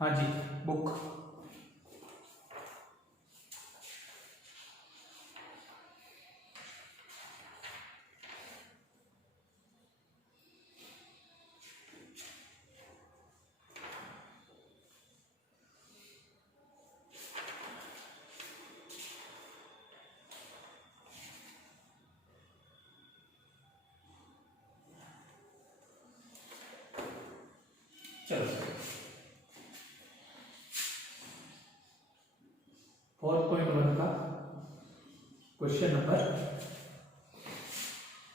हाँ जी, बुक। चलो 4.1 का क्वेश्चन नंबर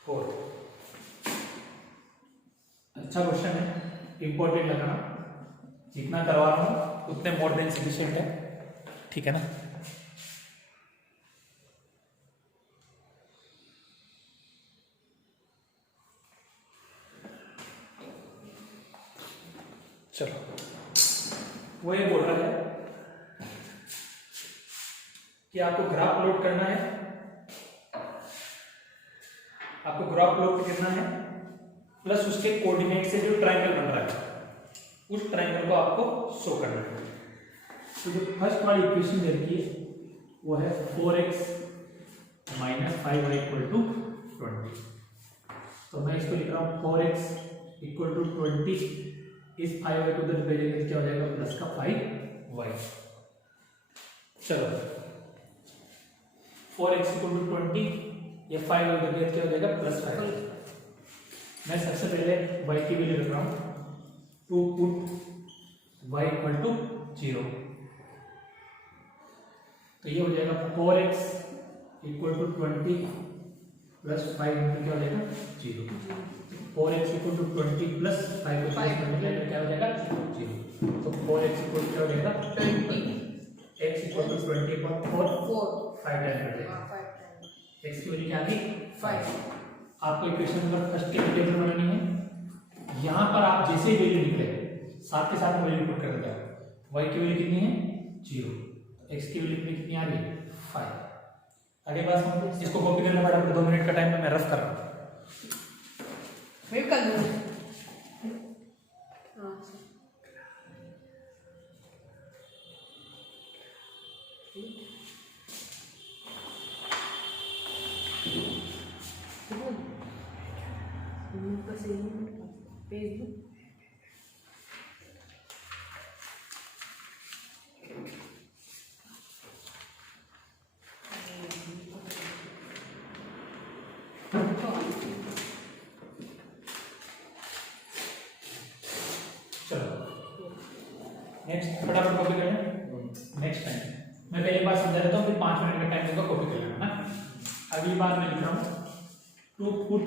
4। अच्छा क्वेश्चन है, इंपॉर्टेंट लगाना, जितना करवा रहा हूँ उतने मोर देन सफिशिएंट है, ठीक है ना। चलो, वो ये बोल रहा है कि आपको ग्राफ प्लॉट करना है, आपको ग्राफ प्लॉट करना है प्लस उसके कोऑर्डिनेट से जो ट्रायंगल बन रहा है उस ट्रायंगल को आपको शो करना है। तो जो फर्स्ट वाली इक्वेशन दे रखी है वो है 4x minus 5y equal to 20। तो मैं इसको लिख रहा हूँ 4x इक्वल टू 20, इस 5y को उधर भेजेंगे क्या हो जाएगा, प्लस का 5y। चलो 4x इक्वल टू 20, ये 5y उधर भेज क्या हो जाएगा, प्लस 5। मैं सबसे पहले y की वैल्यू रख रहा हूँ, to put y equal to 0। तो ये हो जाएगा 4x equal to 20 plus 5 into क्या हो जाएगा 0। 4x इक्वल टू 20 प्लस 5 को क्या हो जाएगा 0। तो 4x इक्वल टू क्या हो जाएगा 20, x इक्वल टू 20 पर 4 5 टाइम कर देगा, x की वैल्यू क्या थी 5। आपको इक्वेशन नंबर फर्स्ट के टेबल बनानी है। यहाँ पर आप जैसे वैल्यू निकले साथ के साथ वैल्यू पुट कर देगा। y की वैल्यू कितनी है 0, x की वैल्यू कितनी आ रही है 5। आगे बात हम इसको कॉपी करना पड़ेगा, 2 मिनट का टाइम मैं रफ कर रहा हूँ। वेट कर लो। फेसबुक नेक्स्ट फटाफट कॉपी कर लें। नेक्स्ट टाइम मैं पहली बार समझा देता हूँ, फिर 5 मिनट का टाइम देगा, कॉपी कर लेना ना। अगली बार मैं लिख रहा हूँ to put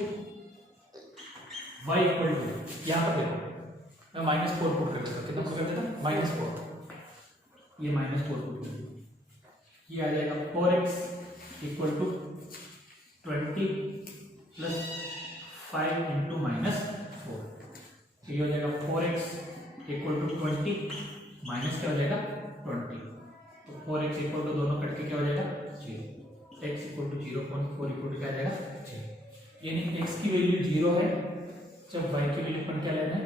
y equal to, यहाँ पर देखो मैं -4 पुट कर देता हूँ, कितना पुट कर देता हूँ -4, ये -4 पुट कर देता हूँ, ये आ जाएगा 4x equal to 20 plus 5 into -4। तो ये हो जाएगा 4x इक्वल टू 20 माइनस क्या हो जाएगा 20। तो 4x इक्वल टू दोनों कट के क्या हो जाएगा 0, x equal to 0.4 equal to क्या आ जाएगा 0। यानी x की वैल्यू 0 है जब y की वैल्यू पर क्या लेना है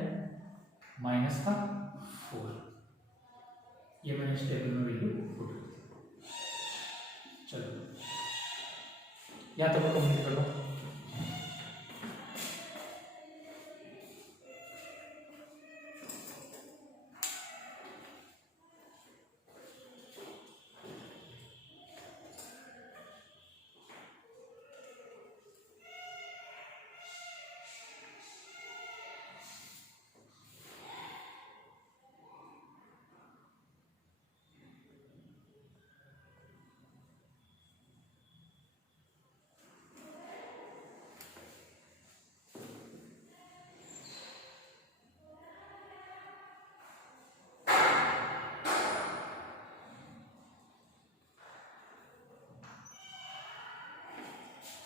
-4। ये मैंने इस टेबल में वैल्यू पुट कर दी। चलो या तो कंप्लीट कर लो।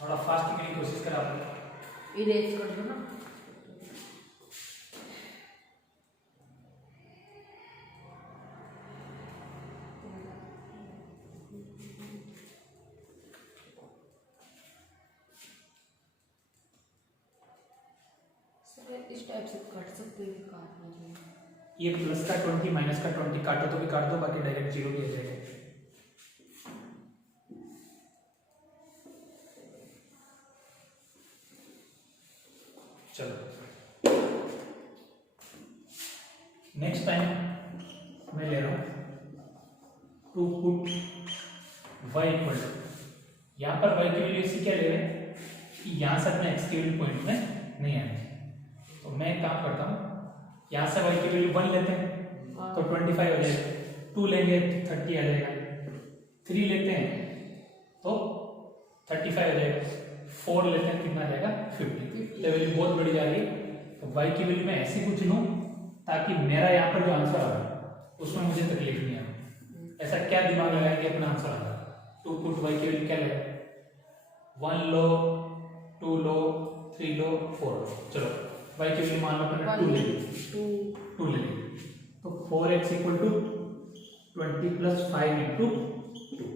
थोड़ा फास्ट करने की कोशिश करा आप, इरेज कर दो ना। इस टाइप से कट सकते हैं, काटना चाहिए। ये प्लस का 20 माइनस का 20 काटो तो भी काट दो, बाकी डायरेक्ट जीरो भी आ जाएगा। चलो नेक्स्ट टाइम मैं ले रहा हूं to put y equal to, यहां पर y की वैल्यू ऐसी क्या ले रहे हैं कि यहां से अपने x की वैल्यू पॉइंट में नहीं आनी, तो मैं एक काम करता हूं, यहां से y की वैल्यू 1 लेते हैं तो 25 हो जाएगा, 2 लेंगे 30 आ जाएगा, 3 लेते हैं तो 35 हो जाएगा, 4 लेते हैं कितना आ जाएगा 50, तो वैल्यू बहुत बड़ी जा रही है। तो y की वैल्यू मैं ऐसी कुछ लूं ताकि मेरा यहाँ पर जो आंसर आ रहा है उसमें मुझे तकलीफ नहीं आए। ऐसा क्या दिमाग लगाया कि अपना आंसर आ रहा है, टू पुट y की वैल्यू क्या ले, 1 लो, 2 लो, 3 लो, 4 लो, चलो y की वैल्यू मान लो अपने 2 ले ली, 2 ले ली, तो 4x equal to 20 plus 5 into 2,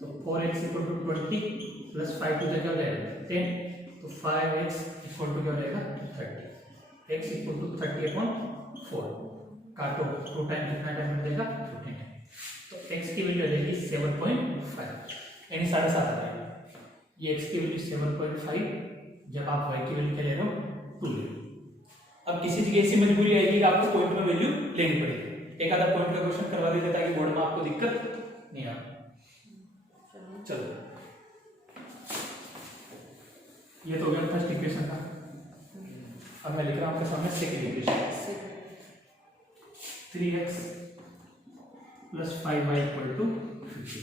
तो 4x equal to 20 plus 5 to क्या हो जाएगा 10, तो 5x इक्वल टू क्या हो जाएगा 30, x इक्वल टू 30 अपॉन 4, काटो 2 टाइम कितना टाइम मिल जाएगा 15 टाइम, तो x की वैल्यू आ जाएगी 7.5 यानी 7.5 आ जाएगा। ये x की वैल्यू 7.5 जब आप y की वैल्यू क्या ले रहे हो 2 ले रहे हो। अब किसी चीज ऐसी मजबूरी आएगी कि आपको पॉइंट में वैल्यू लेनी पड़ेगी, एक आधा पॉइंट का क्वेश्चन करवा देते ताकि बोर्ड में आपको दिक्कत नहीं आए। चलो ये तो हो गया फर्स्ट इक्वेशन का, अब मैं लिख रहा हूं आपके सामने second equation, 3x plus 5y equal to 50,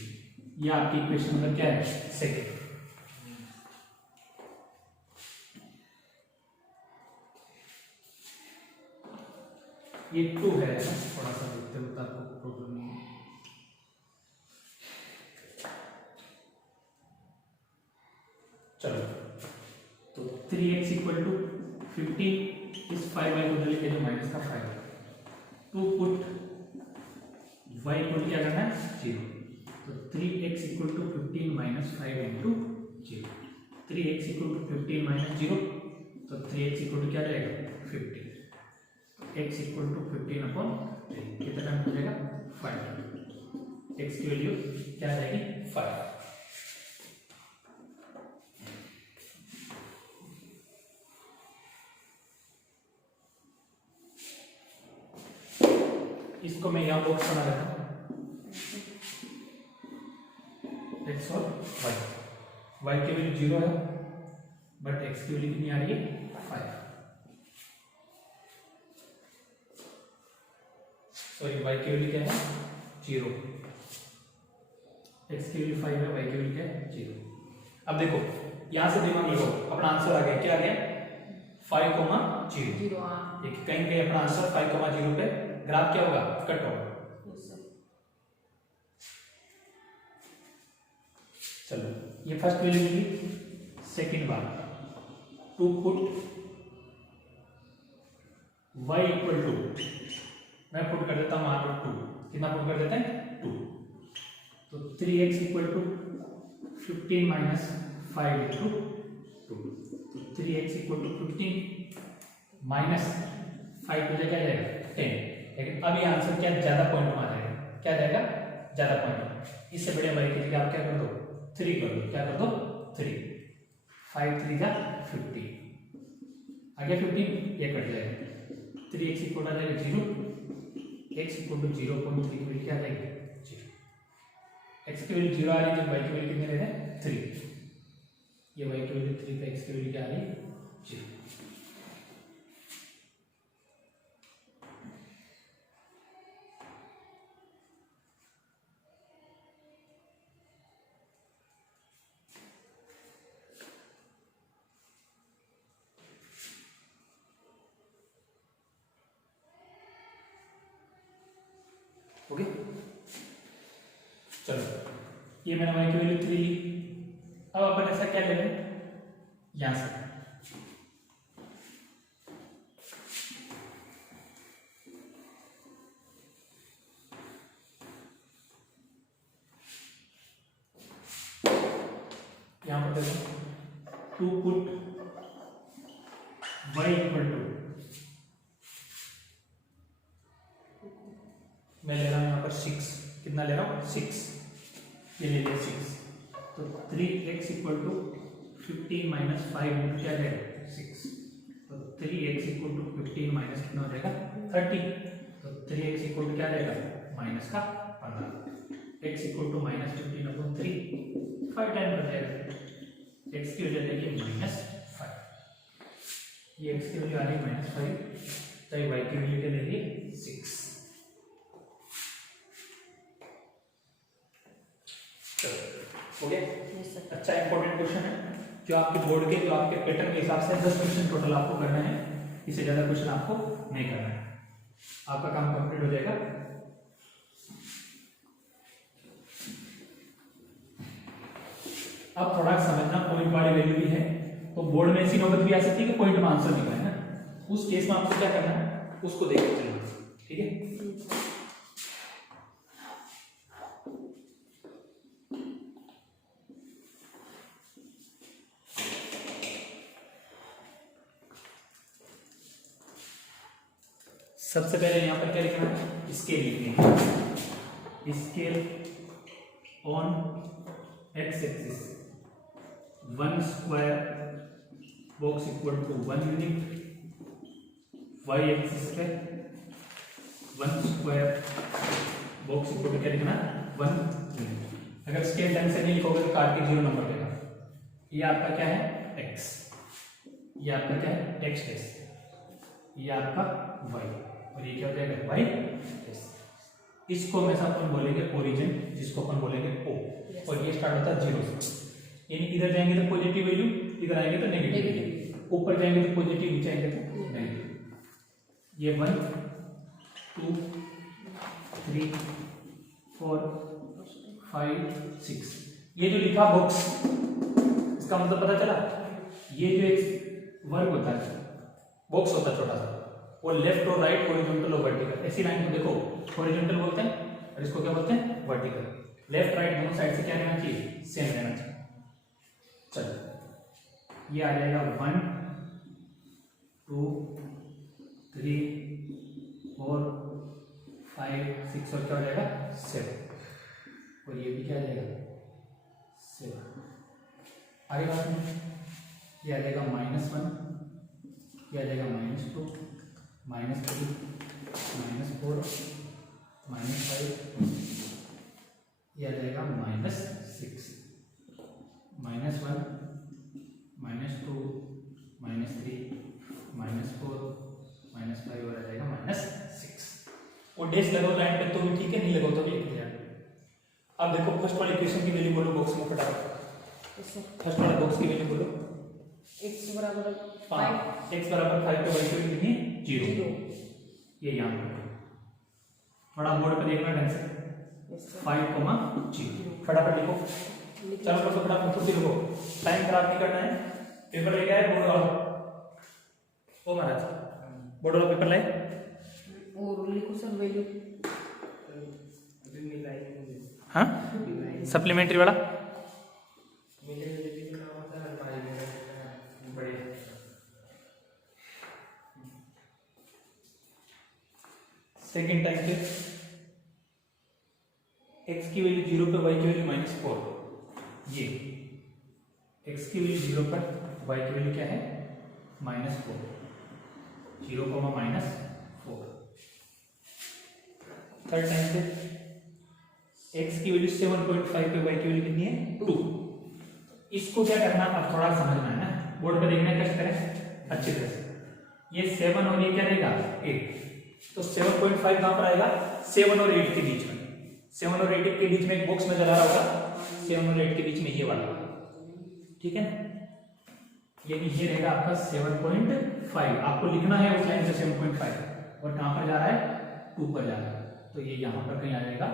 ये आपकी इक्वेशन नंबर क्या है सेकंड। ये 2 है ना, थोड़ा सा देखते हो तो आपको प्रॉब्लम नहीं है। चलो तो 3x इक्वल टू 50 इस 5y को लिख जो माइनस का 5, टू पुट y इक्वल क्या करना है 0, तो 3x equal to 15 minus 5 into 0, 3x equal to 15 minus 0, तो 3x इक्वल टू क्या रहेगा 15, x इक्वल टू 15 अपॉन 3 कितना टाइम हो जाएगा 5, x की वैल्यू क्या आ जाएगी 5। इसको मैं यहां बॉक्स बना लेता हूं, x और y की वैल्यू 0 है बट x की वैल्यू कितनी आ रही है 5, सॉरी y की वैल्यू क्या है 0, x की वैल्यू 5 है, y की वैल्यू क्या है 0। अब देखो यहां से दिमाग लगाओ, अपना आंसर आ गया, क्या आ गया 5,0, कहीं कहीं अपना आंसर 5,0 पे ग्राफ क्या होगा कट होगा। चलो ये फर्स्ट वैल्यू मिली, सेकंड बार to put y equal to, मैं पुट कर देता हूं वहां पर 2, कितना पुट कर देते हैं 2, तो 3x equal to 15 minus 5 into 2, तो 3x इक्वल टू 15 माइनस 5 हो जाएगा 10, लेकिन अब ये आंसर क्या ज्यादा पॉइंट में आ जाएगा, क्या जाएगा ज्यादा पॉइंट, इससे बड़े y की जगह आप क्या कर दो 3 कर दो, क्या कर दो 3, 5 3 जा 50 आ गया 15, ये कट जाएगा, 3x इक्वल आ जाएगा 0, x इक्वल टू 0.3 की वैल्यू क्या आ जाएगी 0, x की वैल्यू 0 आ रही है तो y की वैल्यू कितने ले रहे हैं 3, ये y की वैल्यू 3 पे x की वैल्यू क्या आ रही है 0। ओके चलो ये मैंने y की वैल्यू 3 ली, अब अपन ऐसा क्या ले रहे हैं यहां से यहां पर देखो to put y equal to मैं ले रहा हूँ यहाँ पर 6, कितना ले रहा हूँ 6, ये ले लिया 6, तो 3x equal to 15 minus 5 into क्या है 6, तो 3x इक्वल टू 15 माइनस कितना हो जाएगा 30, तो 3x इक्वल टू क्या रहेगा माइनस का 15, x equal to minus 15 upon 3, 5 time हो जाएगा, x की वजह जाएगी माइनस 5, ये x की वजह आ रही है माइनस 5, तो y की वैल्यू क्या देगी 6। हो गया? Yes sir. अच्छा इंपॉर्टेंट क्वेश्चन है जो आपके बोर्ड के जो आपके पैटर्न के हिसाब से 10 क्वेश्चन टोटल आपको करना है, इससे ज्यादा क्वेश्चन आपको नहीं करना है, आपका काम कंप्लीट हो जाएगा। अब थोड़ा समझना पॉइंट वाली वैल्यू भी है, तो बोर्ड में ऐसी नौबत भी आ सकती है कि पॉइंट में आंसर निकला है ना, उस केस में आपको क्या करना है उसको देखते चलना, ठीक है। सबसे पहले यहाँ पर क्या लिखना है स्केल लिखनी है, scale on X axis 1 square box equal to 1 unit, Y axis पे 1 स्क्वायर बॉक्स इक्वल टू क्या लिखना 1 यूनिट। अगर स्केल ढंग से नहीं लिखोगे तो काट के 0 नंबर देगा। ये आपका क्या है x, ये आपका क्या है x डेस, ये आपका y और ये क्या हो जाएगा y डेस। इसको हमेशा अपन बोलेंगे ओरिजिन, जिसको अपन बोलेंगे o, और ये स्टार्ट होता है 0 से, यानी इधर जाएंगे तो पॉजिटिव वैल्यू, इधर आएंगे तो नेगेटिव, ऊपर जाएंगे तो पॉजिटिव, नीचे आएंगे तो नेगेटिव। ये 1 2 3 4 5 6, ये जो लिखा बॉक्स इसका मतलब पता चला, ये जो एक वर्ग होता है बॉक्स होता है छोटा सा, वो लेफ्ट और राइट हॉरिजॉन्टल और वर्टिकल, ऐसी लाइन को देखो हॉरिजॉन्टल बोलते हैं और इसको क्या बोलते हैं वर्टिकल। लेफ्ट राइट दोनों साइड से क्या रहना चाहिए सेम रहना चाहिए। चलो ये आ जाएगा 1 2 3 4 5 6 और क्या हो जाएगा 7, और ये भी क्या आ जाएगा 7। आगे बात में ये आ जाएगा -1, ये आ जाएगा -2 -3 -4 -5, ये आ जाएगा -6 -1 -2 -3 -4 -5 और आ जाएगा -6। और डेस लगाओ लाइन पे तो भी ठीक है, नहीं लगाओ तो भी लिख दिया। अब देखो फर्स्ट वाले इक्वेशन की वैल्यू बोलो बॉक्स में फटाफट, फर्स्ट वाला बॉक्स की वैल्यू बोलो। x बराबर 5, x बराबर 5 पे y की वैल्यू कितनी है 0, ये यहाँ पर थोड़ा बोर्ड पे देखना ढंग से 5,0 फटाफट लिखो। चलो तो फटाफट खुद लिखो, टाइम खराब नहीं करना है। पेपर लेके आए बोर्ड वाला, ओ महाराज बोर्ड वाला पेपर लाए और लिखो सर वैल्यू। हाँ सप्लीमेंट्री वाला सेकेंड टाइम पे x की वैल्यू 0 पे y की वैल्यू -4, ये x की वैल्यू 0 पर y की वैल्यू क्या है -4, 0, -4। थर्ड टाइम पे x की वैल्यू 7.5 पे y की वैल्यू कितनी है 2। इसको क्या करना अब थोड़ा समझना है ना, बोर्ड पे देखना कैसे करें अच्छी तरह से। ये 7 और ये क्या रहेगा 8, तो 7.5 कहां पर आएगा 7 और 8 के बीच में, 7 और 8 के बीच में एक बॉक्स नजर आ रहा होगा, 7 और 8 के बीच में ये वाला, ठीक है ना, ये भी ये रहेगा आपका 7.5। आपको लिखना है उस लाइन से 7.5 और कहां पर जा रहा है 2 पर जा रहा है, तो ये यहां पर कहीं आ जाएगा,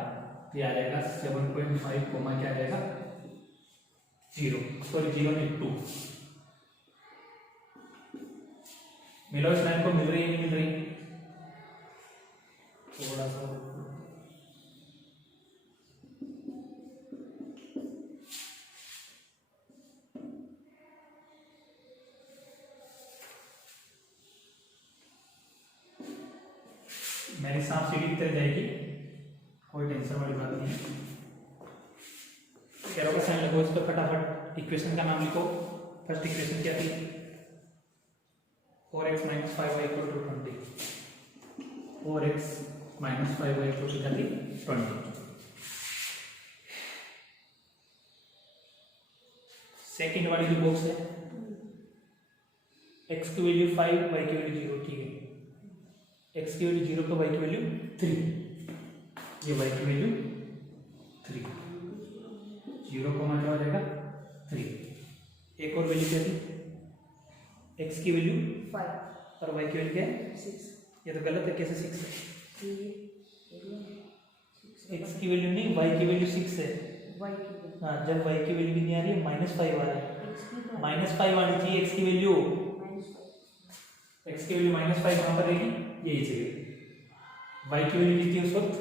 तो ये आ जाएगा 7.5 कोमा क्या आ जाएगा 0, सॉरी 0 नहीं 2। मिलो इस लाइन को, मिल रही है नहीं मिल रही, थोड़ा सा मेरी सांप सीढ़ी की तरह जाएगी, कोई टेंशन वाली बात नहीं है। एरो का साइन लगो इस पर फटाफट। इक्वेशन का नाम लिखो। फर्स्ट इक्वेशन क्या थी? 4x - 5y = 20। 4x - 5y = 20। Second वाली जो बॉक्स है, x की वैल्यू 5, y की वैल्यू 0, ठीक है। x की वैल्यू 0 तो y की वैल्यू 3, ये y की वैल्यू 3, 0 को क्या हो जाएगा 3। एक और वैल्यू क्या थी? x की वैल्यू 5 और y की वैल्यू क्या है 6। ये तो गलत है, कैसे 6 है? x की वैल्यू नहीं, y की वैल्यू 6 है। y की हाँ, जब y की वैल्यू कितनी आ रही है? -5 आ रही है। -5 आनी चाहिए x की वैल्यू। x की वैल्यू -5 कहाँ पर रहेगी? यही चाहिए। y की वैल्यू कितनी है उस वक्त?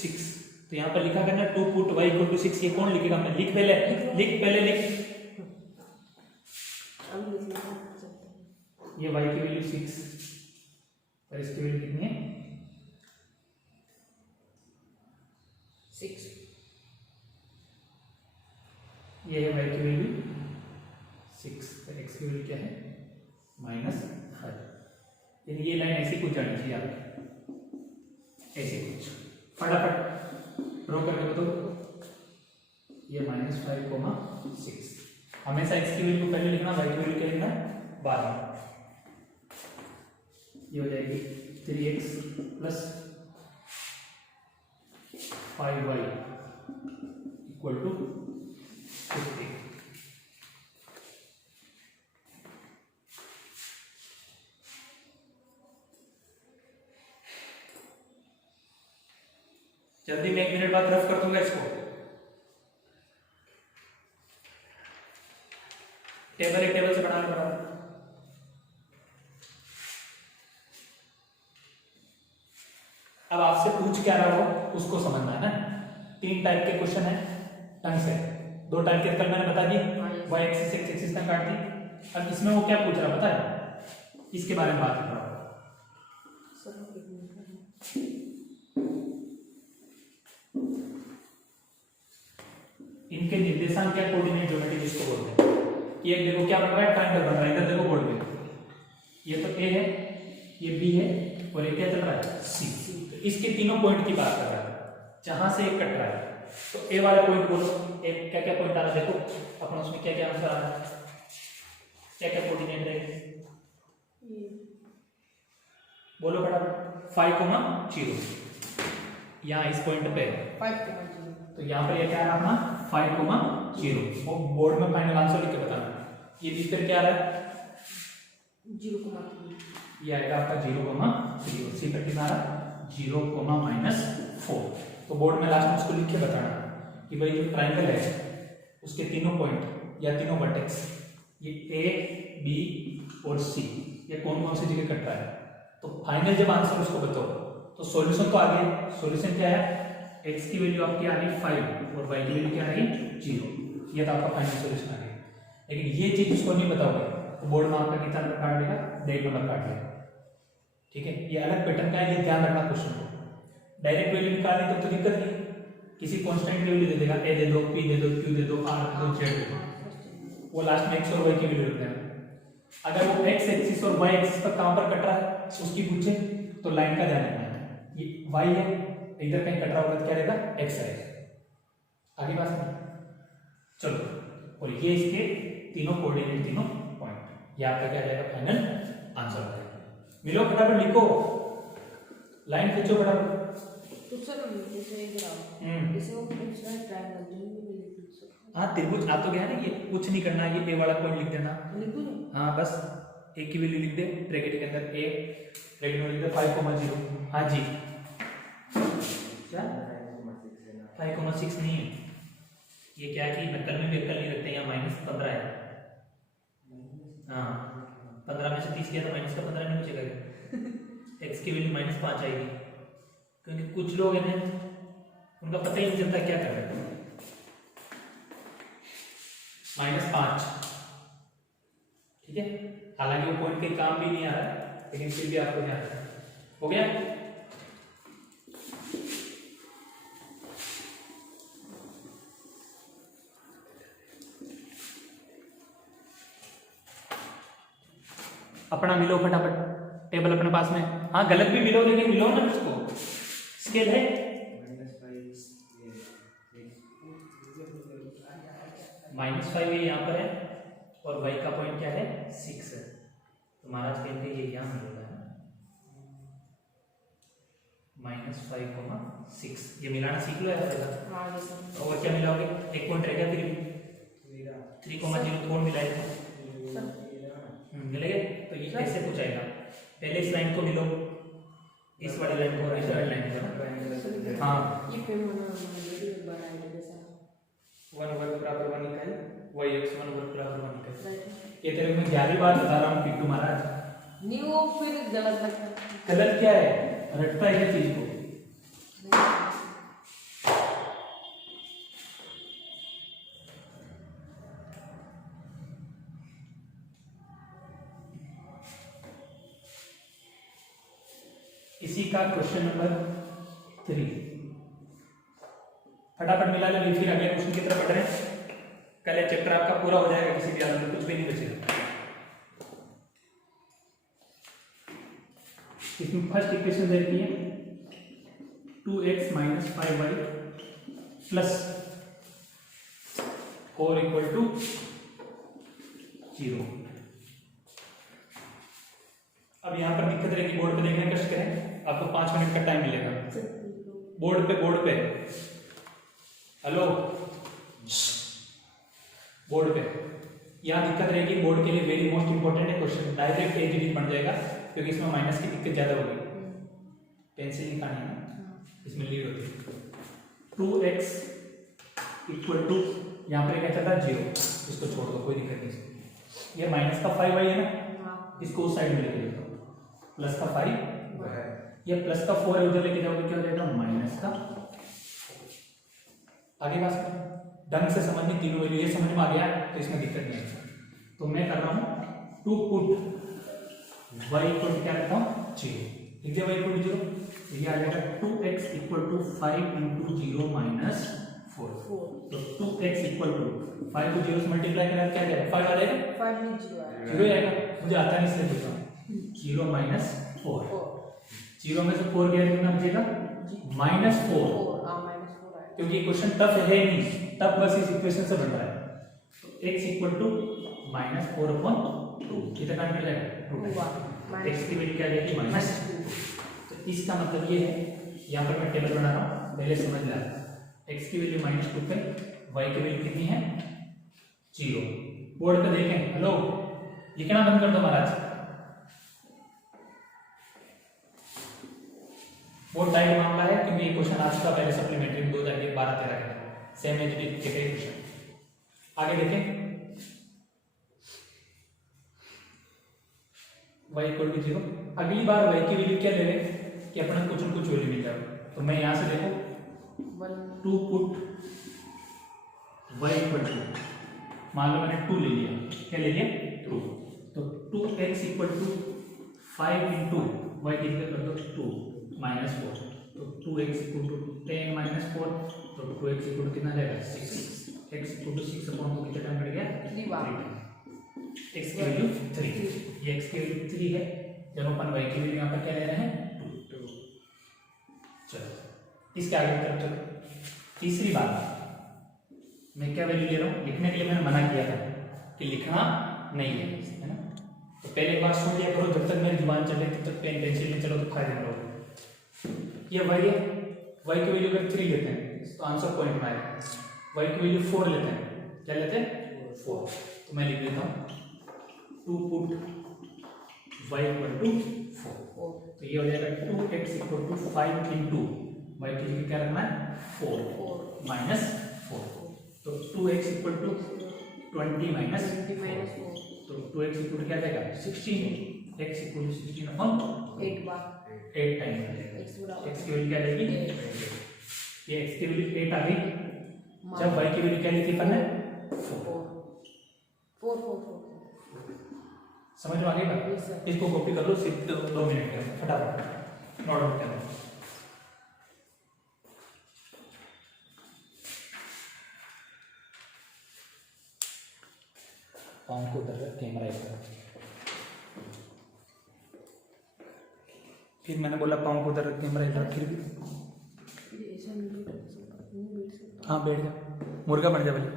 6। तो यहाँ पर लिखा करना 2 पुट y = 6। ये कौन लिखेगा? मैं लिख पहले लिख। ये y की वैल्यू 6 और इसकी वैल्यू कितनी है? 6। ये है y की वैल्यू 6 और x की वैल्यू क्या है? -5। यानी ये लाइन ऐसी कुछ जानी चाहिए आपकी, ऐसे कुछ। फटाफट ड्रॉ करके बताओ। ये -5, 6। हमेशा x की वैल्यू पहले लिखना, y की वैल्यू क्या लिखना बाद में। ये हो जाएगी 3x + 5y = 50। जल्दी मैं 1 मिनट बाद रफ कर दूंगा इसको। टेबल से बनाना पड़ा। अब आपसे पूछ क्या रहा हो उसको समझना है ना। 3 टाइप के क्वेश्चन है ढंग से। 2 टाइप के कल मैंने बता दी, y एक्सिस x एक्सिस का काट दी। अब इसमें वो क्या पूछ रहा पता है? इसके बारे में बात कर रहा हूं। इनके निर्देशांक क्या कोऑर्डिनेट ज्योमेट्री जिसको बोलते हैं। ये देखो क्या बन रहा है? ट्रायंगल बन रहा है। इधर देखो बोर्ड में, ये तो a है, ये b है और ये क्या चल रहा है? c। तो इसके तीनों पॉइंट की बात कर रहा है जहां से एक कट रहा है। तो a वाला पॉइंट बोलो, एक क्या क्या पॉइंट आ रहा है देखो अपन, उसमें क्या क्या आंसर आ रहा है, क्या क्या कोऑर्डिनेट रहेंगे बोलो फटाफट। 5, 0 यहाँ इस पॉइंट पे 5, तो यहाँ पर ये क्या है अपना 5, 0। वो बोर्ड में फाइनल आंसर लिख के बताना। ये बीच पर क्या आ रहा है? 0,3। ये आएगा आपका 0,3 और सी पर कितना आ रहा है? 0,-4। तो बोर्ड में लास्ट में उसको लिख के बताना कि भाई जो ट्रायंगल है उसके तीनों पॉइंट या तीनों वर्टेक्स, ये ए, बी और सी, ये कौन कौन सी जगह कट रहा है। तो फाइनल जब आंसर उसको बताओ तो सॉल्यूशन तो आ गया। सॉल्यूशन क्या है? x की वैल्यू आपकी आ रही 5 और y की वैल्यू क्या आ रही 0। ये तो आपका फाइनल सॉल्यूशन आ गया। लेकिन ये चीज उसको नहीं बताओगे तो बोर्ड में आपका कितना नंबर काट देगा? 1.5 नंबर काट देगा। ठीक है, ये अलग पैटर्न का है, ये ध्यान रखना क्वेश्चन को। डायरेक्ट वैल्यू निकालनी तब तो दिक्कत नहीं, किसी कांस्टेंट वैल्यू दे देगा, a दे दो, p दे दो, q दे दो, r दे दो, z दे दो, वो लास्ट में x और y की वैल्यू रख देगा। अगर वो x एक्सिस और y एक्सिस पर कहां पर कट रहा है उसकी पूछे तो लाइन का ध्यान रखना है। ये y है, इधर कहीं कट रहा होगा तो क्या रहेगा? x रहेगा। आगे बात नहीं, चलो। और ये इसके तीनों कोऑर्डिनेट, तीनों पॉइंट, ये आपका क्या जाएगा? फाइनल आंसर हो जाएगा। मिलो फटाफट लिखो, लाइन खींचो फटाफट। तो सर जैसे इधर आओ, जैसे वो दूसरा ट्रायंगल जो भी लिख सकते हाँ, त्रिभुज आ तो गया ना, ये कुछ नहीं करना, ये ए वाला पॉइंट लिख देना। लिख दूं? हाँ, बस ए की वैल्यू लिख दे ब्रैकेट के अंदर, ए ब्रैकेट में लिख दे 5,0। हाँ जी, क्या 5,6 नहीं है, ये क्या है कि नक्कल में भी अक्कल नहीं रखते, यहाँ -15 है। हाँ, 15 में से 30 किया तो माइनस का 15 नहीं बचेगा। एक्स की वैल्यू -5 आएगी, क्योंकि कुछ लोग हैं उनका पता ही नहीं चलता क्या कर रहे हैं। -5, ठीक है। हालांकि वो पॉइंट के काम भी नहीं आ रहा है, लेकिन फिर भी आपको ध्यान रखना। हो गया? अपना मिलो फटाफट, टेबल अपने पास में। हाँ गलत भी मिलो लेकिन मिलो ना उसको। स्केल है -5 ये यहाँ पर है और y का पॉइंट क्या है 6 है, तो महाराज कहते हैं ये यहाँ मिलेगा है -5,6। ये मिलाना सीख लो यार पहला। हाँ ये सब और क्या मिलाओगे, एक पॉइंट रह गया फिर 3,0 कौन मिलाएगा, मिलेगा। तो ये कैसे पूछाएगा, पहले इस लाइन को मिलो, इस वाली लाइन को, इस वाली लाइन को। हाँ ये पे मना बड़ा है जैसा 1 वर्ग बराबर 1 इकाई, y x 1 वर्ग बराबर 1 इकाई। राइट। ये तेरे को मैं 11वीं बार बता रहा हूँ पिट्टू महाराज। नहीं वो फिर गलत लगता है। गलत क्या है, रटता है ये चीज को। इसी का क्वेश्चन नंबर 3 फटाफट मिला ले, फिर अगले क्वेश्चन की तरफ बढ़ रहे हैं। कल ये चैप्टर आपका पूरा हो जाएगा, किसी भी हालत में कुछ भी नहीं बचेगा। इसमें फर्स्ट इक्वेशन दे रखी है 2x - 5y प्लस 4 = 0। अब यहाँ पर दिक्कत रहेगी, बोर्ड पे देखने का कष्ट करें, आपको 5 मिनट का टाइम मिलेगा। बोर्ड पे हेलो, बोर्ड पे यहाँ दिक्कत रहेगी। बोर्ड के लिए वेरी मोस्ट इंपॉर्टेंट है क्वेश्चन, डायरेक्ट एजीडी बन जाएगा क्योंकि इसमें माइनस की दिक्कत ज्यादा होगी। पेंसिल निकालनी है ना, इसमें लीड होती है। 2x = यहाँ पर क्या चलता है 0, इसको छोड़ दो कोई दिक्कत नहीं। ये माइनस का 5y है ना, इसको उस साइड में लेके जाओ, प्लस का 5, ये प्लस का 4 है, उधर लेके जाओगे क्या हो जाएगा माइनस का। आगे बात ढंग से समझनी, तीनों वैल्यू ये समझ में आ गया तो इसमें दिक्कत नहीं है। तो मैं कर रहा हूँ 2 पुट y = क्या करता हूँ 0, लिख दिया y = 0, ये आ जाएगा 2x = 5 × 0 - 4। तो 2x = 5 को 0 से मल्टीप्लाई करना क्या जाएगा 5 आ जाएगा, 5 नहीं 0 आएगा, 0 आएगा, मुझे आता नहीं इसलिए पूछ रहा हूँ। 0 - 4, 0 में से 4 गया कितना बचेगा -4, क्योंकि ये क्वेश्चन टफ है नहीं, तब बस इस इक्वेशन से बन रहा है। तो x = -4/2 कितना निकल जाएगा, x की वैल्यू क्या आ जाएगी -2। तो इसका मतलब ये है, यहाँ पर मैं टेबल बना रहा हूँ, पहले समझ लिया। x की वैल्यू -2 पे, y की वैल्यू कितनी है 0। बोर्ड पे देखें, हेलो लिखना बंद कर दो महाराज, बहुत टाइट मामला है क्योंकि ये क्वेश्चन आज का पहले सप्लीमेंट्री में 2012-13 का सेम एचडी के क्वेश्चन। आगे देखें, y = 0। अगली बार y की वैल्यू क्या ले रहे कि अपना कुछ न कुछ वैल्यू मिल जाएगा। तो मैं यहां से देखो 2 पुट y = मान लो मैंने 2 ले लिया, क्या ले लिया 2, तो 2x = 5 × y की जगह कर दो 2 -4, तो 2x = 10 - 4, तो 2x = कितना जाएगा 6, x = 6 अपॉन को कितना टाइम बढ़ गया 3, x की वैल्यू 3, ये x की वैल्यू 3 है, जब अपन y की वैल्यू यहाँ पर क्या ले रहे हैं 2। चलो इसके आगे की तरफ चलो। तीसरी बात, मैं क्या वैल्यू ले रहा हूँ, लिखने के लिए मैंने मना किया था कि लिखना नहीं है ना, तो पहले बात सुन लिया करो, जब तक मेरी जुबान चले तब तक पेन पेंसिल में चलो तो फायदे में रहोगे। ये y है, y की वैल्यू अगर 3 लेते हैं तो आंसर पॉइंट में आएगा। y की वैल्यू 4 लेते हैं, क्या लेते हैं 4, तो मैं लिख देता हूँ 2 पुट y = 4, तो ये हो जाएगा 2x = 5 × y की जगह क्या रखना है 4 -4, तो 2x = 20 - 4, तो 2x = क्या जाएगा 16, x = 16/8 टाइम x की वैल्यू क्या आएगी, ये x की वैल्यू 8 आ गई, जब y की वैल्यू क्या लिखी अपन ने 4। समझ में आ गया, इसको कॉपी कर लो सिर्फ 2 मिनट में फटाफट नोट डाउन कर लो। पाँव को उधर कैमरा इधर, फिर मैंने बोला पाँव को उधर रख कैमरा इधर, फिर भी ऐसा नहीं बैठ सकता, नहीं बैठ सकता। हाँ बैठ जा, मुर्गा बन जा भले,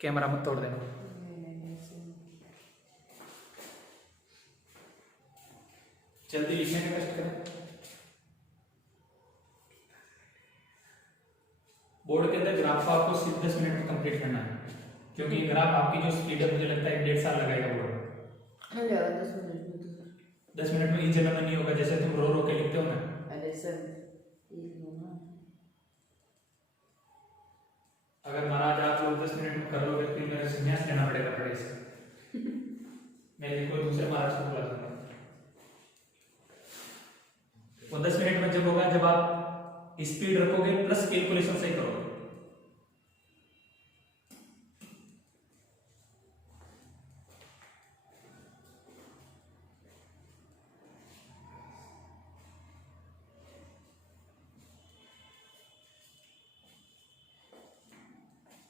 कैमरा मत तोड़ देना। नहीं, ऐसे नहीं। जल्दी लिखने का कष्ट करें। बोर्ड के अंदर ग्राफ को आपको सिर्फ 10 मिनट में कंप्लीट करना है, क्योंकि ये ग्राफ आपकी जो स्पीड है मुझे लगता है 1.5 साल लगेगा बोर्ड में। हाँ यार 10 मिनट में तो 10 मिनट में इस जगह में नहीं होगा, जैसे तुम रो रो के लिखते हो ना। अरे सर एक लो ना। अगर महाराज आप लोग 10 मिनट में कर लोगे फिर मेरे संन्यास लेना पड़ेगा पड़े से। मैं कोई दूसरे महाराज को बुला दूंगा। वो 10 मिनट में जब होगा जब आप स्पीड रखोगे प्लस कैलकुलेशन सही करोगे।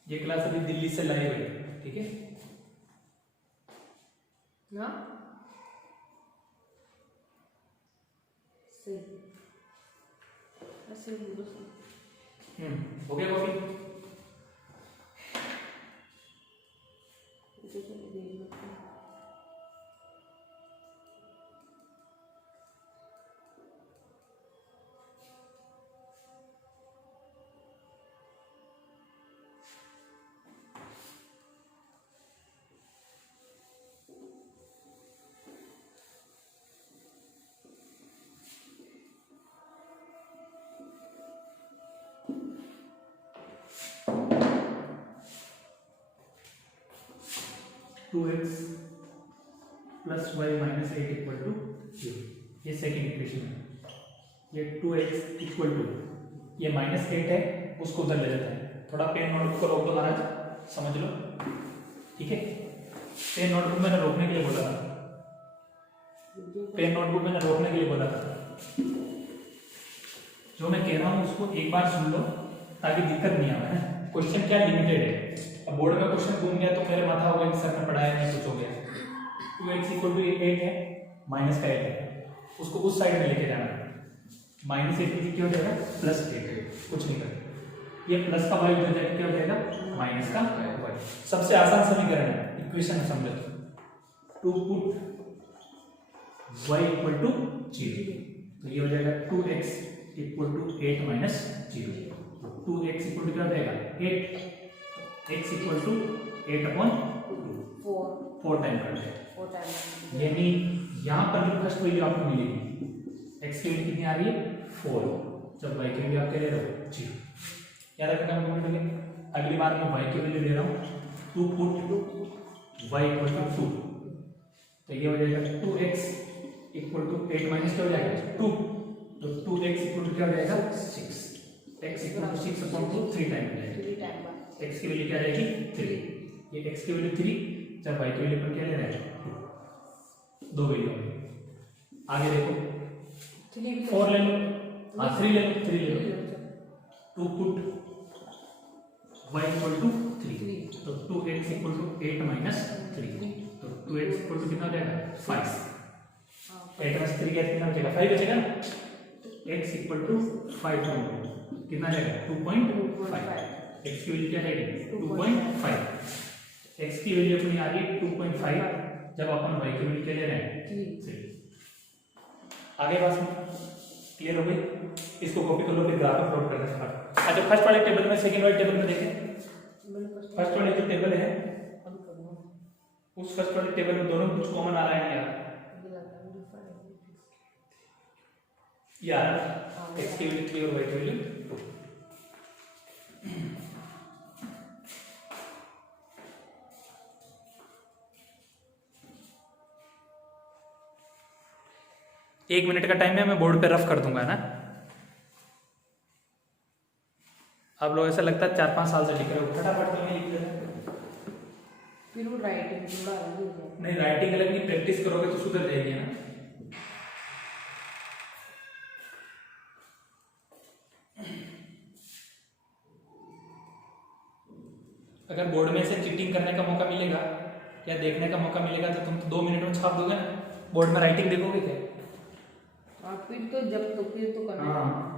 ये क्लास अभी दिल्ली से लाइव है, ठीक है ना सही ऐसे बोलो सही। हो गया कॉफी? तो चलो देख लेते हैं। Two X plus Y minus 8 equal to 0, ये सेकेंड इक्वेशन है। ये 2x इक्वल टू, ये -8 है, उसको उधर ले जाता है। थोड़ा पेन नोटबुक को रोक दो महाराज, समझ लो, ठीक है। पेन नोटबुक मैंने रोकने के लिए बोला था, पेन नोटबुक मैंने रोकने के लिए बोला था। जो मैं कह रहा हूँ उसको एक बार सुन लो ताकि दिक्कत नहीं आवे। क्वेश्चन क्या लिमिटेड है, अब बोर्ड में क्वेश्चन घूम गया तो मेरे माथा हो गया कि सर ने पढ़ाया नहीं, कुछ हो गया। 2x इक्वल टू 8 है, माइनस का 8 है, उसको उस साइड में लेके जाना है। -8 क्या हो जाएगा, +8, कुछ नहीं करेगा। ये प्लस का वाई उधर जाके क्या हो जाएगा, माइनस का वाई। सबसे आसान समीकरण है, इक्वेशन समझो। To put y equal to 0, तो ये हो जाएगा 2x equal to 8 minus 0। 2x equal to क्या हो जाएगा 8, x इक्वल टू 8/2, 4 टाइम कर दें, 4 टाइम। यानी यहाँ पर जो फर्स्ट वैल्यू आपको मिलेगी, x की वैल्यू कितनी आ रही है 4, जब y की वैल्यू आप क्या ले रहे हो 0। याद रखना कंप्लीट। अगली बार मैं y की वैल्यू ले रहा हूँ, 2 पुट y इक्वल टू 2, तो ये हो जाएगा 2x इक्वल टू 8 माइनस क्या हो जाएगा 2, तो 2x इक्वल टू क्या हो जाएगा 6, x इक्वल टू 6/2 3 टाइम हो जाएगा। 3 टाइम बाद x की वैल्यू क्या आएगी 3, ये x की वैल्यू 3, जब y की वैल्यू पर क्या ले रहा है 2, दो वैल्यू आगे देखो 4 ले लो, हाँ 3 ले लो, 3 ले लो। 2 पुट y इक्वल टू 3, तो 2x इक्वल टू 8 माइनस 3, तो 2x इक्वल टू कितना हो जाएगा 5, 8 माइनस 3 कितना बचेगा 5 बचेगा ना। x इक्वल टू 5 कितना जाएगा 2.5, x की वैल्यू क्या रहेगी 2.5, x की वैल्यू अपनी आ रही है 2.5, जब अपन y की वैल्यू क्या ले रहे हैं 3। आगे बात क्लियर हो गई, इसको कॉपी कर लो, फिर ग्राफ में प्लॉट कर देना। अच्छा फर्स्ट वाले टेबल में, सेकंड वाले टेबल में देखें, फर्स्ट वाले जो टेबल है उस फर्स्ट वाले टेबल में दोनों कुछ कॉमन आ रहा है यार, x की वैल्यू 3 और y की वैल्यू 2। एक मिनट का टाइम है, मैं बोर्ड पे रफ कर दूंगा ना। आप लोग ऐसा लगता है 4-5 साल से लिख रहे हो, फटाफट तो नहीं लिख रहे। फिर वो राइटिंग थोड़ा अलग हो जाएगा। नहीं राइटिंग अलग नहीं, प्रैक्टिस करोगे तो सुधर जाएगी ना। अगर बोर्ड में से चीटिंग करने का मौका मिलेगा या देखने का मौका मिलेगा तो तुम तो 2 मिनट में छाप दोगे ना, बोर्ड में राइटिंग देखोगे क्या? आप फिर तो जब तो फिर तो करना है। हाँ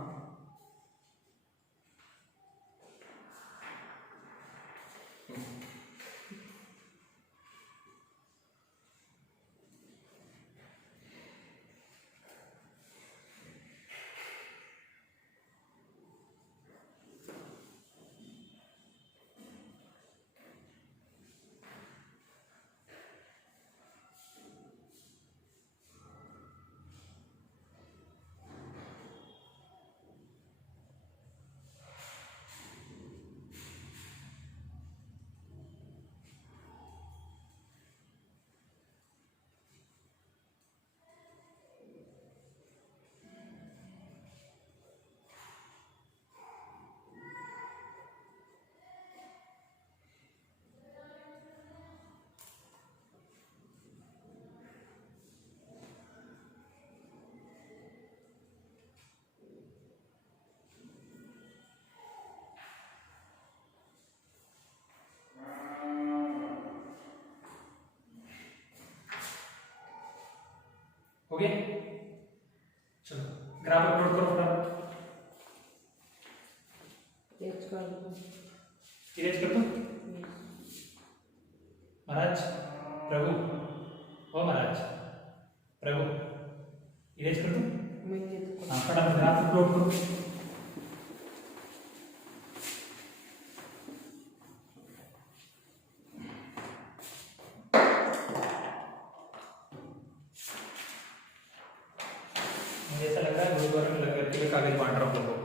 हो गया। चलो ग्राफ अपलोड करो फटाफट। टेस्ट कर दो। इरेज कर दो। महाराज प्रभु, ओ महाराज प्रभु, इरेज कर दो। मैंने तो हाँ फटाफट ग्राफ अपलोड करो। मुझे ऐसा लग रहा है गुरुद्वारा में लग करके मैं कागज बांट रहा हूँ लोगों को।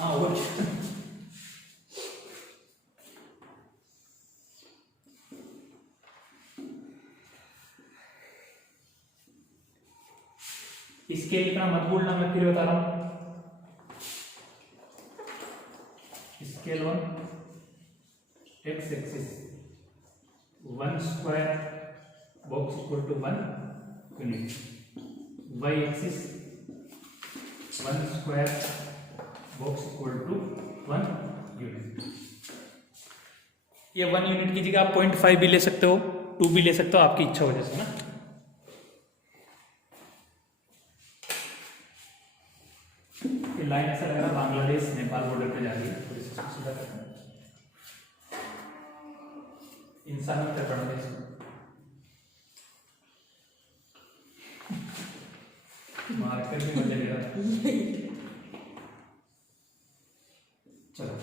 हाँ और क्या? स्केल लिखना मत भूलना, मैं फिर बता रहा हूँ। Scale 1 x axis 1 square box equal to 1 unit, y axis 1 square box equal to 1 unit. ये 1 यूनिट की जगह आप 0.5 भी ले सकते हो, 2 भी ले सकते हो, आपकी इच्छा हो जैसे ना। ये लाइन ऐसा लग रहा है बांग्लादेश नेपाल बॉर्डर पे जा रही है, थोड़ी सी सीधा करना है। इंसान पे पढ़ोगे इसमें मार्कर भी मजे ले रहा है। चलो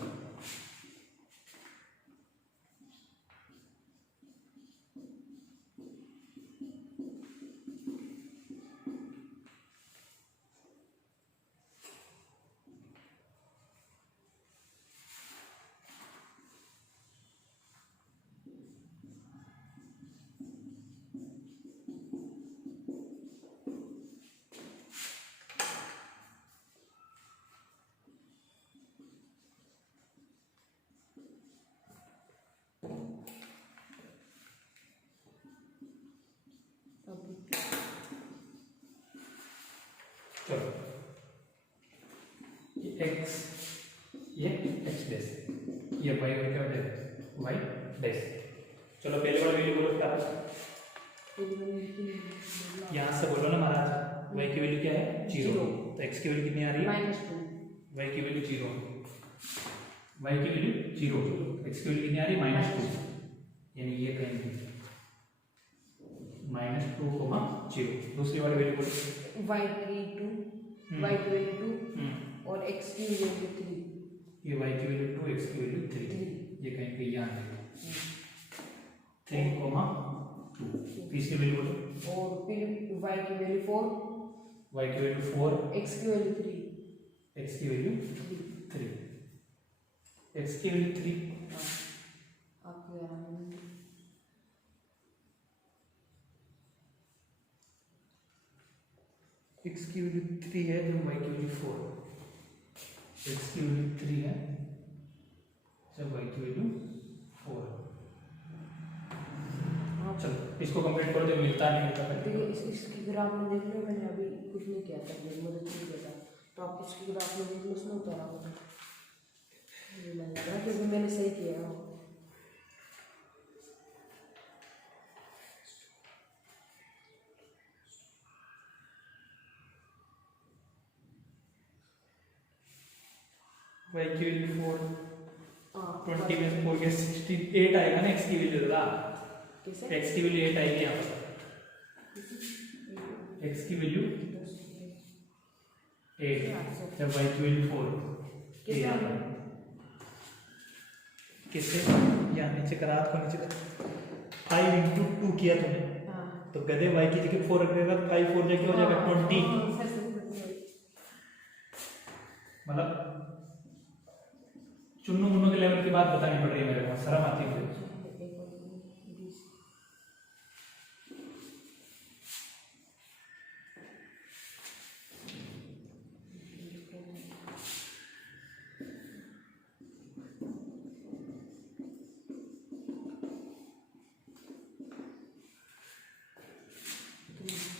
चलो ये x, ये x डैश, ये y और क्या डैश, y डैश। चलो पहले वाला वैल्यू बोलो क्या है? यहाँ से बोलो ना महाराज, y की वैल्यू क्या है? 0। तो x की वैल्यू कितनी आ रही है? -2। y की वैल्यू 0, y की वैल्यू 0, x की वैल्यू कितनी आ रही है? -2। यानी ये कहेंगे -2, 0। दूसरी वाली वैल्यू बोलो। y की 2, y की वैल्यू 2 और x की वैल्यू 3। ये y की वैल्यू 2, x की वैल्यू 3, ये कहेंगे यहाँ है 3, 2। तीसरी वैल्यू बोलो। और फिर y की वैल्यू 4, y की वैल्यू 4, x की वैल्यू 3, x की वैल्यू 3, x की वैल्यू 3। आपके यहाँ x की वैल्यू 3 है जब y की वैल्यू 4, x की वैल्यू 3 है जब y की वैल्यू 4। चलो इसको कंप्लीट करो, जब मिलता नहीं मिलता करके। देखो इसकी ग्राफ में देख लो, मैंने अभी कुछ नहीं किया था, मेरी मदद नहीं किया था, तो आप इसकी ग्राफ में देख लो, उसमें उतारा होगा। मुझे लग रहा है क्योंकि मैंने सही किया है। y की वैल्यू 4, हाँ 20 में से 4 के 68 आएगा ना x की वैल्यू दादा, कैसे x की वैल्यू 8 आएगी यहाँ पर, x की वैल्यू 8 जब y की वैल्यू 4 कैसे आएगा? किससे यहाँ नीचे करा आपको नीचे 5 into 2 किया तुमने, हाँ तो गधे y की जगह 4 रखेगा 5 4 जगह हो जाएगा 20, मतलब चुन्नू मुन्नू के लेवल की बात बतानी पड़ रही है मेरे को, शर्म आती है मुझे।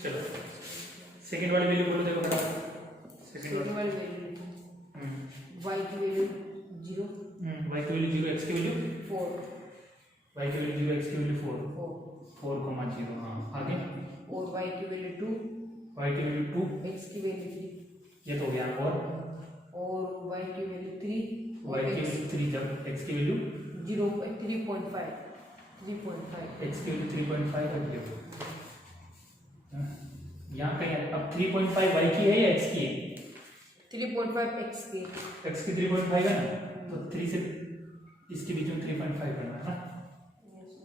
चलो सेकंड वाली वैल्यू बोलो देखो बेटा, सेकंड वाली y की वैल्यू 0 y की वैल्यू 0, x की वैल्यू 4 y की वैल्यू 0, x की वैल्यू 4 4 4,0, हाँ आगे और y की वैल्यू 2 y की वैल्यू 2, x की वैल्यू 3 ये तो हो गया, और y की वैल्यू 3 y की वैल्यू 3 जब x की वैल्यू 3.5 x की वैल्यू 3.5 रख लियो, यहाँ कहीं है, अब 3.5 y की है या x की है? 3.5 x की x की 3.5 है ना, तो 3 से इसके बीच में 3.5 करना है ना,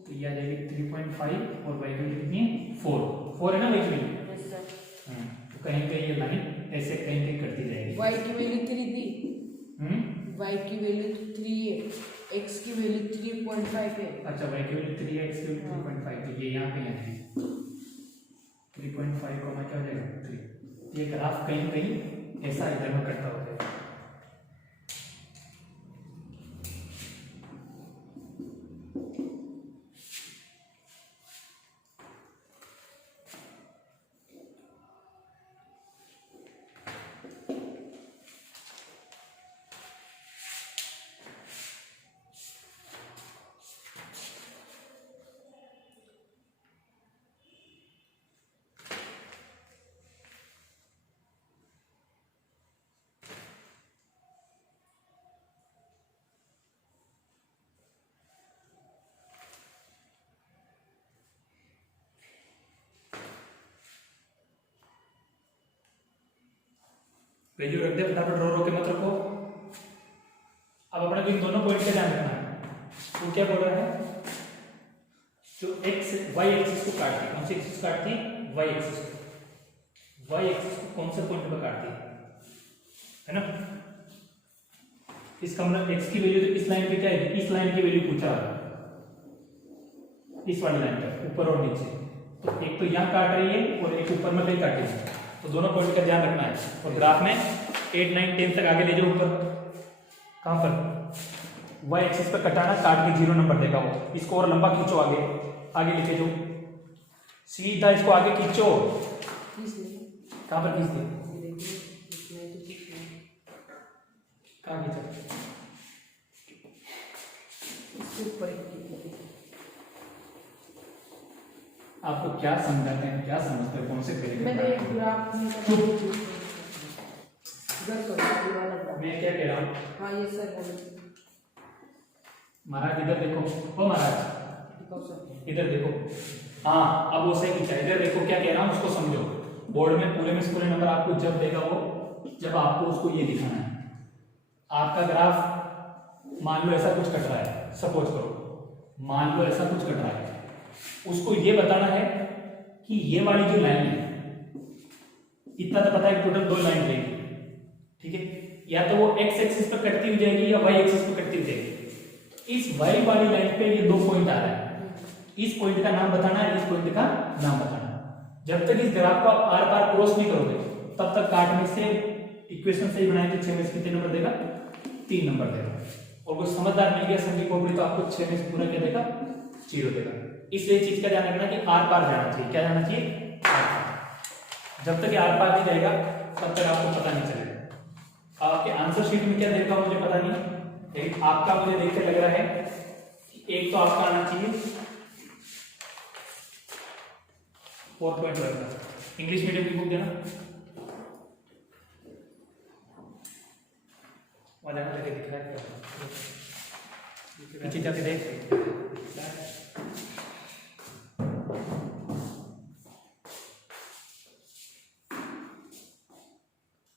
तो ये आ जाएगी 3.5 और y की वैल्यू कितनी है 4 है ना y की वैल्यू, तो कहीं कहीं ये लाइन ऐसे कहीं कहीं करती जाएगी, y की वैल्यू 3 थी, y की वैल्यू 3 है, x की वैल्यू 3.5 है। अच्छा y की वैल्यू 3 है, x की वैल्यू 3.5, तो ये यहाँ कहीं आएगी 3.5 को क्या हो जाएगा 3, ये ग्राफ कहीं कहीं ऐसा इधर में कटता हो जाएगा। वैल्यू रख दे फटाफट, रो रो के मत रखो। अब अपने को इन दोनों पॉइंट का ध्यान रखना है। वो क्या बोल रहा है, जो एक्स वाई एक्सिस को काटती है, कौन सी एक्सिस काटती है, वाई एक्सिस को, वाई एक्सिस को कौन से पॉइंट पर काटती है ना। इसका मतलब एक्स की वैल्यू तो इस लाइन पे क्या है, इस लाइन की वैल्यू पूछा है, इस वाली लाइन पर ऊपर और नीचे, तो एक तो यहाँ काट रही है और एक ऊपर में कहीं काटेगी, तो दोनों पॉइंट का ध्यान रखना है। और ग्राफ में 8 9 10 तक आगे ले जाओ ऊपर, कहां पर y एक्सिस पर कटाना, काट के 0 नंबर देगा वो, इसको और लंबा खींचो, आगे आगे लेके जाओ, सीधा इसको आगे खींचो, कहां पर खींच दे, कहां खींचा, आपको क्या समझाते हैं, क्या समझते हैं, कौन से तरीके मैंने एक ग्राफ मैं क्या कह रहा हूँ, हाँ ये सर बोलो महाराज इधर देखो, ओ महाराज इधर देखो, हाँ अब वो सही खींचा, इधर देखो क्या कह रहा हूँ उसको समझो। बोर्ड में पूरे नंबर आपको जब देगा वो, जब आपको उसको ये दिखाना है, आपका ग्राफ मान लो ऐसा कुछ कट रहा है, सपोज करो मान लो ऐसा कुछ कट रहा है, उसको ये बताना है कि ये वाली जो लाइन है, इतना तो पता है टोटल 2 लाइन रहेगी, ठीक है, या तो वो x एक्सिस पर कटती हुई जाएगी या y एक्सिस पर कटती हुई जाएगी। इस y वाली लाइन पे ये 2 पॉइंट आ रहा है, इस पॉइंट का नाम बताना है, इस पॉइंट का नाम बताना है। जब तक इस ग्राफ को आप आर पार क्रॉस नहीं करोगे तब तक काटने से इक्वेशन सही बनाए तो 6 में से कितने नंबर देगा, 3 नंबर देगा। और कोई समझदार मिल गया समझी खोपड़ी तो आपको 6 में से पूरा क्या देगा, 0 देगा। इसलिए चीज का ध्यान रखना कि आर पार जाना चाहिए, क्या जाना चाहिए, आर पार। जब तक आर पार नहीं जाएगा तब तक आपको पता नहीं चलेगा। आपके आंसर शीट में क्या देखा मुझे पता नहीं, लेकिन आपका मुझे देख के लग रहा है एक तो आपका आना चाहिए 4.1 इंग्लिश मीडियम की बुक देना, वहाँ जाने लगे, दिख रहा है क्या? पीछे जाके देख।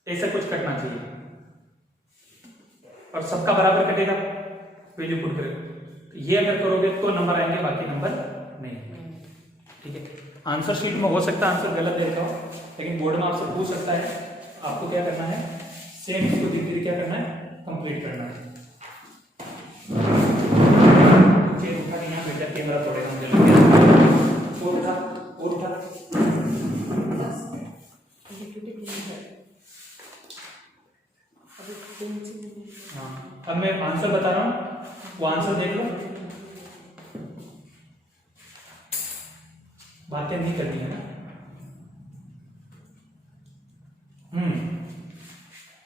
ऐसा कुछ कटना चाहिए और सबका बराबर कटेगा, वैल्यू पुट करेगा। ये अगर करोगे तो नंबर आएंगे, बाकी नंबर नहीं। ठीक है, आंसर शीट में हो सकता है आंसर गलत दे रहा हो, लेकिन बोर्ड में आपसे पूछ सकता है। आपको क्या करना है, सेम इसको धीरे धीरे क्या करना है, कंप्लीट करना है। चेयर उठा के यहाँ बैठ जा, कैमरा तोड़ेगा मुझे। और उठा, और उठा। हाँ, अब मैं आंसर बता रहा हूँ, वो आंसर देख लो। बातें नहीं करनी है ना।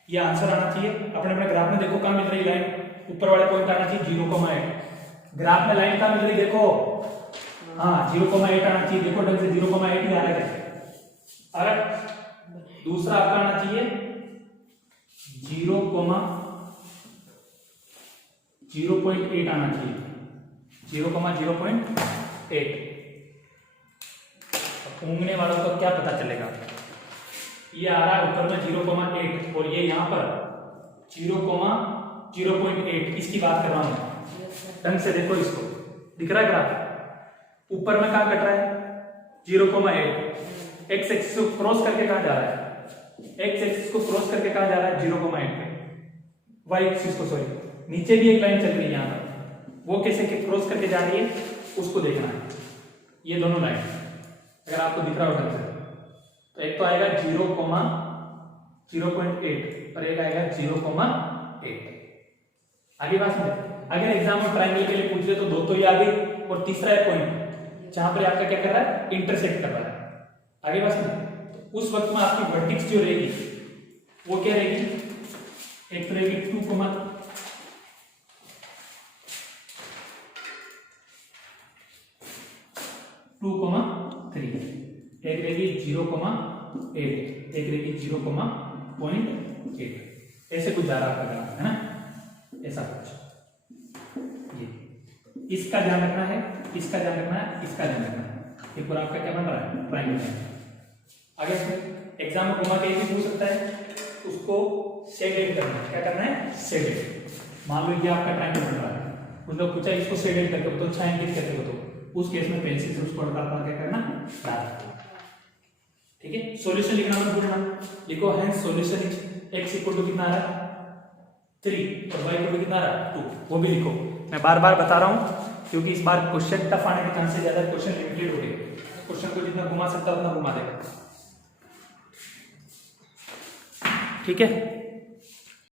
ये आंसर आना चाहिए। अपने अपने ग्राफ में देखो कहाँ मिल रही लाइन, ऊपर वाले पॉइंट आना चाहिए 0,8। ग्राफ में लाइन कहाँ मिल रही देखो, हाँ 0,8 आना चाहिए। देखो ढंग से 0,8 ही आ रहा है। अगर दूसरा आपका आना चाहिए 0,8 आना चाहिए, 0,08। ऊँगने वालों को क्या पता चलेगा, ये आ रहा है ऊपर में 0,8 और ये यहाँ पर 0,08। इसकी बात कर रहा हूँ, ढंग से देखो, इसको दिख रहा है ग्राफ। ऊपर में कहाँ कट रहा है 0,8। एक्स एक्सिस को क्रॉस करके कहाँ जा रहा है, एक्स एक्सिस को क्रॉस करके कहाँ जा रहा है 0,8 पे। वाई एक्सिस को, सॉरी, नीचे भी एक लाइन चल रही है यहाँ पर, वो कैसे क्रॉस करके जा रही है उसको देखना है। ये दोनों लाइन अगर आपको दिख रहा हो ढंग से, तो एक तो आएगा 0,08 और एक आएगा 0,8। आगे बात समझे। अगर एग्जाम में ट्रायंगल के लिए पूछ ले तो दो तो ये आगे, और तीसरा है पॉइंट जहां पर आपका क्या कर रहा है, इंटरसेक्ट कर रहा है। आगे बात समझे। तो उस वक्त में आपकी वर्टेक्स जो रहेगी वो क्या रहेगी, एक तो रहेगी 2,3, एक रहेगी 0,8, एक रहेगी 0,8। ऐसे कुछ जा रहा आपका ग्राफ है ना, ऐसा कुछ। ये इसका ध्यान रखना है, इसका ध्यान रखना है, इसका ध्यान रखना है। ये पूरा आपका क्या बन रहा है, ट्रायंगल। आगे एग्जाम में घुमा के भी पूछ सकता है, उसको शेडेड करना है। क्या करना है, शेडेड। मान लो ये आपका ट्रायंगल बन रहा है, उसने पूछा इसको शेडेड करके बताओ, छायांकित करके बताओ। उस केस में पेंसिल से उसको हटाना, क्या करना, डार्क। ठीक है, सॉल्यूशन लिखना मत भूलना। लिखो hence solution x equal to कितना आ रहा है 3 और y इक्वल टू कितना आ रहा है 2, वो भी लिखो। मैं बार बार बता रहा हूं क्योंकि इस बार क्वेश्चन टफ आने के चांसेस ज्यादा, क्वेश्चन लिमिटेड हो गए। क्वेश्चन को जितना घुमा सकता है उतना घुमा देगा। ठीक है।